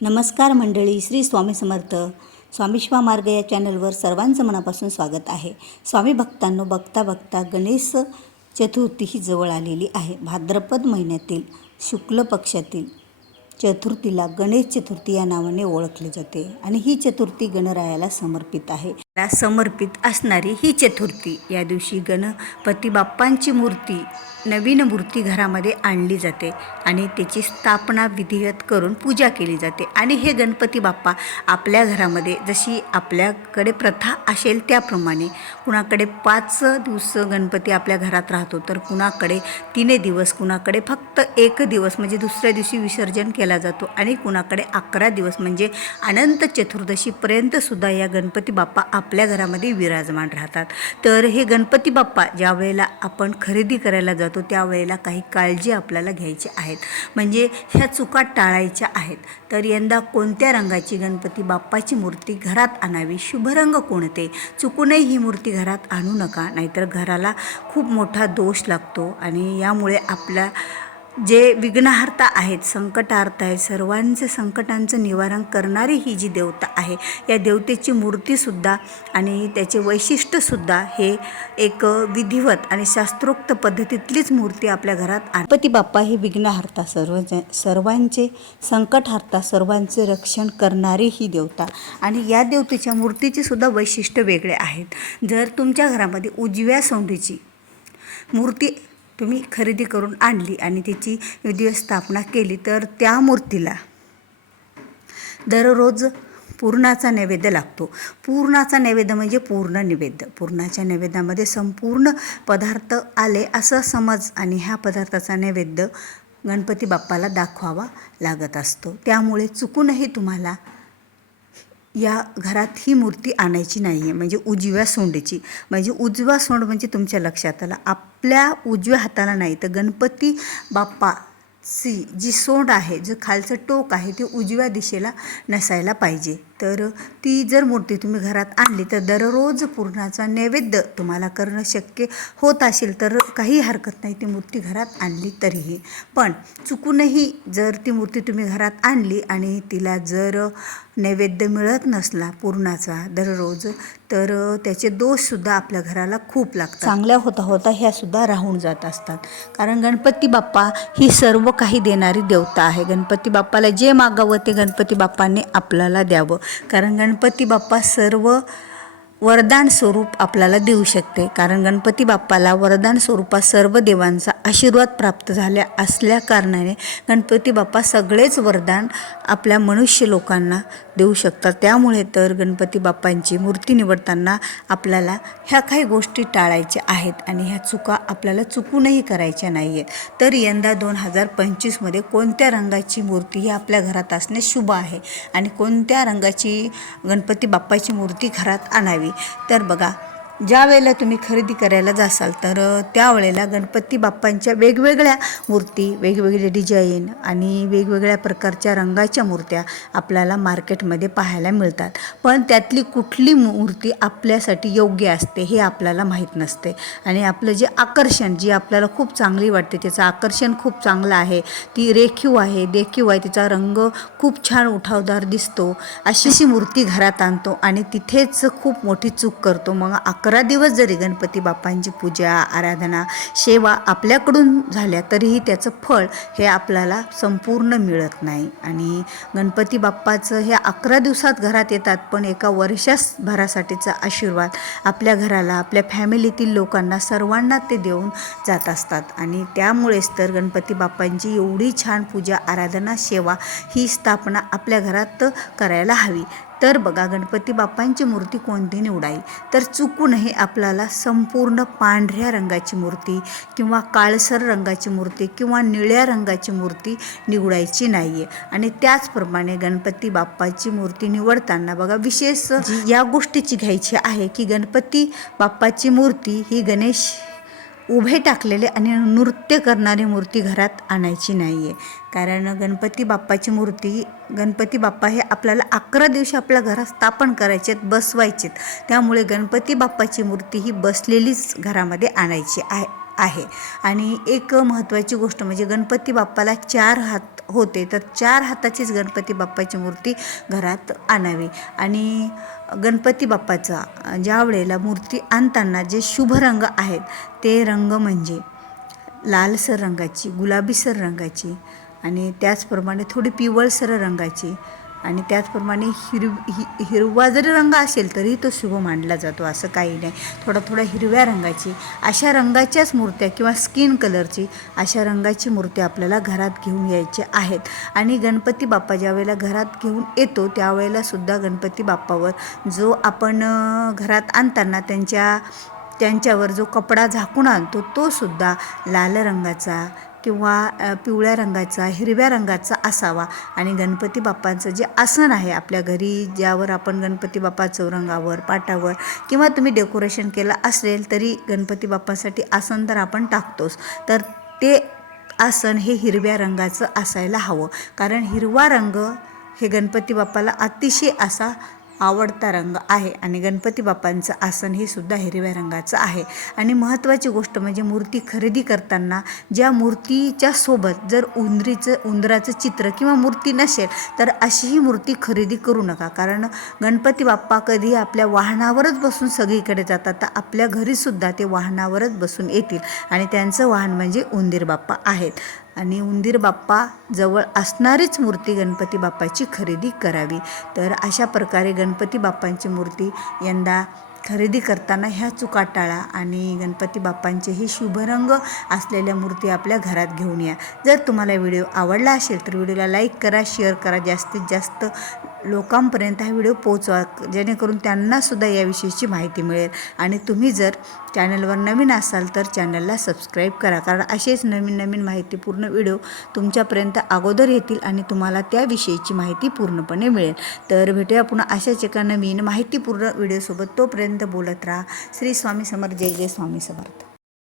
नमस्कार मंडळी श्री स्वामी समर्थ. स्वामी शिवा मार्ग या चॅनलवर सर्वांचं मनापासून स्वागत आहे. स्वामी भक्तांनो बघता बघता गणेश चतुर्थी ही जवळ आलेली आहे. भाद्रपद महिन्यातील शुक्ल पक्षातील चतुर्थीला गणेश चतुर्थी या नावाने ओळखले जाते आणि ही चतुर्थी गणरायाला समर्पित आहे. ला समर्पित असणारी ही चतुर्थी. या दिवशी गणपती बाप्पांची मूर्ती नवीन मूर्ती घरामध्ये आणली जाते आणि त्याची स्थापना विधिवत करून पूजा केली जाते. आणि हे गणपती बाप्पा आपल्या घरामध्ये जशी आपल्याकडे प्रथा असेल त्याप्रमाणे कुणाकडे पाच दिवस गणपती आपल्या घरात राहतो तर कुणाकडे तीन दिवस कुणाकडे फक्त एक दिवस म्हणजे दुसऱ्या दिवशी विसर्जन केला जातो आणि कुणाकडे अकरा दिवस म्हणजे अनंत चतुर्दशीपर्यंतसुद्धा या गणपती बाप्पा आपल्या घरामध्ये विराजमान राहतात. तर हे गणपती बाप्पा ज्या वेळेला आपण खरेदी करायला जातो त्यावेळेला काही काळजी आपल्याला घ्यायची आहेत. म्हणजे ह्या चुका टाळायच्या आहेत. तर यंदा कोणत्या रंगाची गणपती बाप्पाची मूर्ती घरात आणावी? शुभरंग कोणते? चुकूनही ही मूर्ती घरात आणू नका. नाहीतर घराला खूप मोठा दोष लागतो आणि यामुळे आपल्या जे विघ्नहर्ता आहेत संकटार्थ आहेत सर्वांचे संकटांचं निवारण करणारी ही जी देवता आहे या देवतेची मूर्तीसुद्धा आणि त्याचे वैशिष्ट्यसुद्धा हे एक विधिवत आणि शास्त्रोक्त पद्धतीतलीच मूर्ती आपल्या घरात गणपती बाप्पा हे विघ्नहर्ता सर्व सर्वांचे संकटहर्ता सर्वांचे रक्षण करणारी ही देवता. आणि या देवतेच्या मूर्तीचे सुद्धा वैशिष्ट्य वेगळे आहेत. जर तुमच्या घरामध्ये उजव्या सोंडीची मूर्ती तुम्ही खरेदी करून आणली आणि त्याची विधिवत स्थापना केली तर त्या मूर्तीला दररोज पूर्णाचा नैवेद्य लागतो. पूर्णाचा नैवेद्य म्हणजे पूर्ण नैवेद्य. पूर्णाच्या नैवेद्यामध्ये संपूर्ण पदार्थ आले असं समज आणि ह्या पदार्थाचा नैवेद्य गणपती बाप्पाला दाखवावा लागत असतो. त्यामुळे चुकूनही तुम्हाला या घरात ही मूर्ती आणायची नाही आहे म्हणजे उजव्या सोंडची. म्हणजे उजवा सोंड म्हणजे तुमच्या लक्षात आला. आपल्या उजव्या हाताला नाही तर गणपती बाप्पा सी जी सोंड आहे जो खालचं टोक आहे ते उजव्या दिशेला नसायला पाहिजे. तर ती जर मूर्ती तुम्ही घरात आणली तर दररोज पूर्णाचा नैवेद्य तुम्हाला करणं शक्य होत असेल तर काही हरकत नाही ती मूर्ती घरात आणली तरीही. पण चुकूनही जर ती मूर्ती तुम्ही घरात आणली आणि तिला जर नैवेद्य मिळत नसला पूर्णाचा दररोज तर त्याचे दोषसुद्धा आपल्या घराला खूप लागतात. चांगल्या होता होता ह्यासुद्धा राहून जात असतात. कारण गणपती बाप्पा ही सर्व काही देणारी देवता आहे. गणपती बाप्पाला जे मागावं ते गणपती बाप्पाने आपल्याला द्यावं. कारण गणपती बाप्पा सर्व वरदान स्वरूप आपल्याला देऊ शकते. कारण गणपती बाप्पाला वरदान स्वरूपात सर्व देवांचा आशीर्वाद प्राप्त झाल्या असल्या कारणाने गणपती बाप्पा सगळेच वरदान आपल्या मनुष्य लोकांना देऊ शकतात. त्यामुळे तर गणपती बाप्पांची मूर्ती निवडताना आपल्याला ह्या काही गोष्टी टाळायच्या आहेत आणि ह्या चुका आपल्याला चुकूनही करायच्या नाही आहेत तर यंदा दोन हजार पंचवीसमध्ये कोणत्या रंगाची मूर्ती ही आपल्या घरात असणे शुभ आहे? आणि कोणत्या रंगाची गणपती बाप्पाची मूर्ती घरात आणावी? तर बघा ज्या वेळेला तुम्ही खरेदी करायला जासाल तर त्यावेळेला गणपती बाप्पांच्या वेगवेगळ्या मूर्ती वेगवेगळे डिझाईन आणि वेगवेगळ्या प्रकारच्या रंगाच्या मूर्त्या आपल्याला मार्केटमध्ये पाहायला मिळतात. पण त्यातली कुठली मूर्ती आपल्यासाठी योग्य असते हे आपल्याला माहीत नसते. आणि आपलं जे आकर्षण जी आपल्याला खूप चांगली वाटते त्याचं आकर्षण खूप चांगलं आहे ती रेखीव आहे देखीव आहे तिचा रंग खूप छान उठावदार दिसतो. अशीशी मूर्ती घरात आणतो आणि तिथेच खूप मोठी चूक करतो. मग आक अकरा दिवस जरी गणपती बाप्पांची पूजा आराधना सेवा आपल्याकडून झाल्या तरीही त्याचं फळ हे आपल्याला संपूर्ण मिळत नाही. आणि गणपती बाप्पाचं हे अकरा दिवसात घरात येतात पण एका वर्षभरासाठीचा आशीर्वाद आपल्या घराला आपल्या फॅमिलीतील लोकांना सर्वांना ते देऊन जात असतात. आणि त्यामुळेच तर गणपती बाप्पांची एवढी छान पूजा आराधना सेवा ही स्थापना आपल्या घरात करायला हवी. तर बघा गणपती बाप्पांची मूर्ती कोणती निवडावी? तर चुकूनही आपल्याला संपूर्ण पांढऱ्या रंगाची मूर्ती किंवा काळसर रंगाची मूर्ती किंवा निळ्या रंगाची मूर्ती निवडायची नाही आहे आणि त्याचप्रमाणे गणपती बाप्पाची मूर्ती निवडताना बघा विशेष या गोष्टीची घ्यायची आहे की गणपती बाप्पाची मूर्ती ही गणेश उभे टाकलेले आणि नृत्य करणारी मूर्ती घरात आणायची नाही आहे कारण गणपती बाप्पाची मूर्ती गणपती बाप्पा हे आपल्याला अकरा दिवशी आपल्या घरात स्थापन करायचे आहेत बसवायचे त्यामुळे गणपती बाप्पाची मूर्ती ही बसलेलीच घरामध्ये आणायची आहे. आहे. आणि एक महत्त्वाची गोष्ट म्हणजे गणपती बाप्पाला चार हात होते तर चार हाताचीच गणपती बाप्पाची मूर्ती घरात आणावी. आणि गणपती बाप्पाचा ज्या वेळेला मूर्ती आणताना जे शुभ रंग आहेत ते रंग म्हणजे लालसर रंगाची गुलाबीसर रंगाची आणि त्याचप्रमाणे थोडी पिवळसर रंगाची आणि त्याचप्रमाणे हिरव हि हिरवा जरी रंग असेल तरी तो शुभ मानला जातो असं काही नाही. थोडा थोडा हिरव्या रंगाची अशा रंगाच्याच मूर्त्या किंवा स्किन कलरची अशा रंगाची मूर्ती आपल्याला घरात घेऊन यायच्या आहेत. आणि गणपती बाप्पा ज्या वेळेला घरात घेऊन येतो त्यावेळेला सुद्धा गणपती बाप्पावर जो आपण घरात आणताना त्यांच्या त्यांच्यावर जो कपडा झाकून आणतो तो सुद्धा लाल रंगाचा किंवा पिवळ्या रंगाचा हिरव्या रंगाचा असावा. आणि गणपती बाप्पांचं जे आसन आहे आपल्या घरी ज्यावर आपण गणपती बाप्पा चौरंगावर पाटावर किंवा तुम्ही डेकोरेशन केलं असेल तरी गणपती बाप्पासाठी आसन तर आपण टाकतोच. तर ते आसन हे हिरव्या रंगाचं असायला हवं. कारण हिरवा रंग हे गणपती बाप्पाला अतिशय असा आवडता रंग आहे आणि गणपती बाप्पांचं आसन हे सुद्धा हिरव्या रंगाचं आहे. आणि महत्त्वाची गोष्ट म्हणजे मूर्ती खरेदी करताना ज्या मूर्तीच्या सोबत जर उंदरीचं उंदराचं चित्र किंवा मूर्ती नसेल तर अशीही मूर्ती खरेदी करू नका. कारण गणपती बाप्पा कधी आपल्या वाहनावरच बसून सगळीकडे जातात तर आपल्या घरीसुद्धा ते वाहनावरच बसून येतील. आणि त्यांचं वाहन म्हणजे उंदीर बाप्पा आहेत. आणि उंदीर बाप्पा जवळ असणारीच मूर्ती गणपती बाप्पाची खरेदी करावी. तर अशा प्रकारे गणपती बाप्पांची मूर्ती यंदा खरेदी करताना ह्या चुका टाळा आणि गणपती बाप्पांचे हे शुभरंग असलेल्या मूर्ती आपल्या घरात घेऊन या. जर तुम्हाला व्हिडिओ आवडला असेल तर व्हिडिओला लाईक करा शेअर करा. जास्तीत जास्त लोकांपर्यंत हा व्हिडिओ पोचवा जेणेकरून त्यांनासुद्धा याविषयीची माहिती मिळेल. आणि तुम्ही जर चॅनलवर नवीन असाल तर चॅनलला सबस्क्राईब करा कारण असेच नवीन नवीन माहितीपूर्ण व्हिडिओ तुमच्यापर्यंत अगोदर येतील आणि तुम्हाला त्याविषयीची माहिती पूर्णपणे मिळेल. तर भेटूया पुन्हा अशाच एका नवीन माहितीपूर्ण व्हिडिओसोबत. तोपर्यंत बोलत राहा. श्री स्वामी समर्थ. जय जय स्वामी समर्थ.